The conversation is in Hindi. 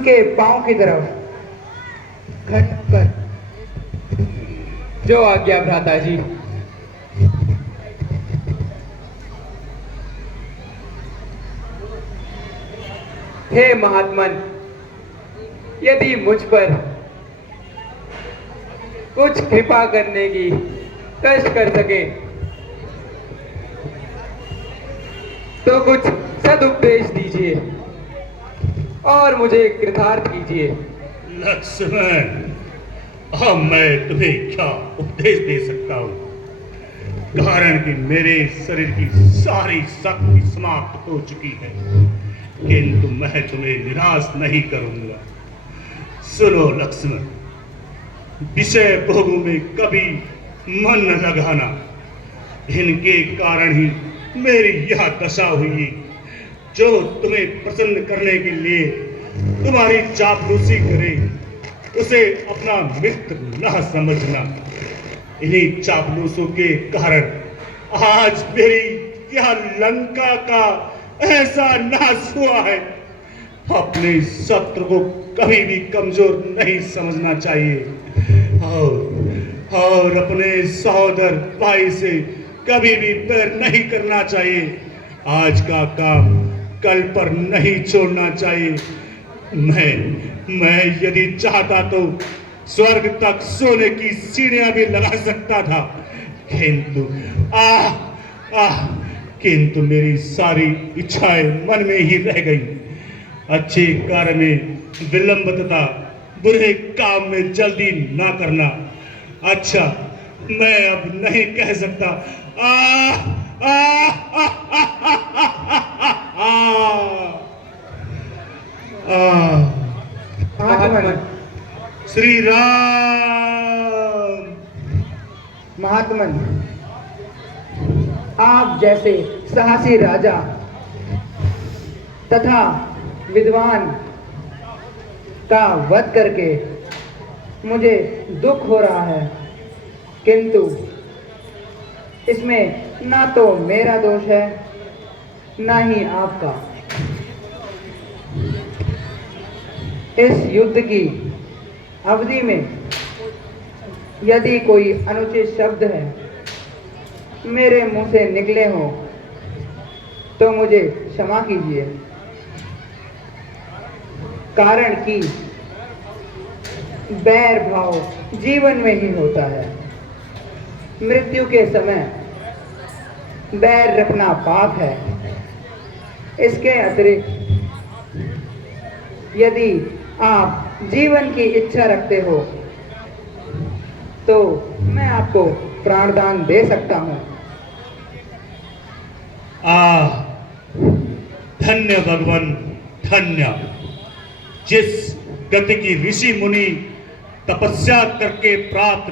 उनके पांव की तरफ घट कर। जो आज्ञा भ्राता जी। हे महात्मन, यदि मुझ पर कुछ कृपा करने की कष्ट कर सके तो कुछ सदुपदेश दीजिए और मुझे कृतार्थ कीजिए। लक्ष्मण, अब मैं तुम्हें क्या उपदेश दे सकता हूँ? कारण कि मेरे शरीर की सारी शक्ति समाप्त हो चुकी है, किंतु मैं तुम्हें निराश नहीं करूंगा। सुनो लक्ष्मण, विषय भोगों में कभी मन न लगाना। इनके कारण ही मेरी यह दशा हुई। जो तुम्हें प्रसन्न करने के लिए तुम्हारी चापलूसी करे, उसे अपना मित्र न समझना। इन्हीं चापलूसों के कारण आज मेरी यह लंका का ऐसा नाश हुआ है। अपने शत्रु को कभी भी कमजोर नहीं समझना चाहिए और अपने सहोदर भाई से कभी भी बैर नहीं करना चाहिए। आज का काम कल पर नहीं छोड़ना चाहिए। मैं यदि चाहता तो स्वर्ग तक सोने की सीढ़ियां भी लगा सकता था, किंतु मेरी सारी इच्छाएं मन में ही रह गई। अच्छे कार्य में विलंब तथा बुरे काम में जल्दी ना करना। अच्छा, मैं अब नहीं कह सकता। महात्मन, श्री राम। महात्मन, आप जैसे साहसी राजा तथा विद्वान का वध करके मुझे दुख हो रहा है, किंतु इसमें ना तो मेरा दोष है ना ही आपका। इस युद्ध की अवधि में यदि कोई अनुचित शब्द है मेरे मुंह से निकले हो तो मुझे क्षमा कीजिए। कारण कि बैर भाव जीवन में ही होता है। मृत्यु के समय बैर रखना पाप है। इसके अतिरिक्त यदि आप जीवन की इच्छा रखते हो तो मैं आपको प्राणदान दे सकता हूं। धन्य भगवान, धन्य। जिस गति की ऋषि मुनि तपस्या करके प्राप्त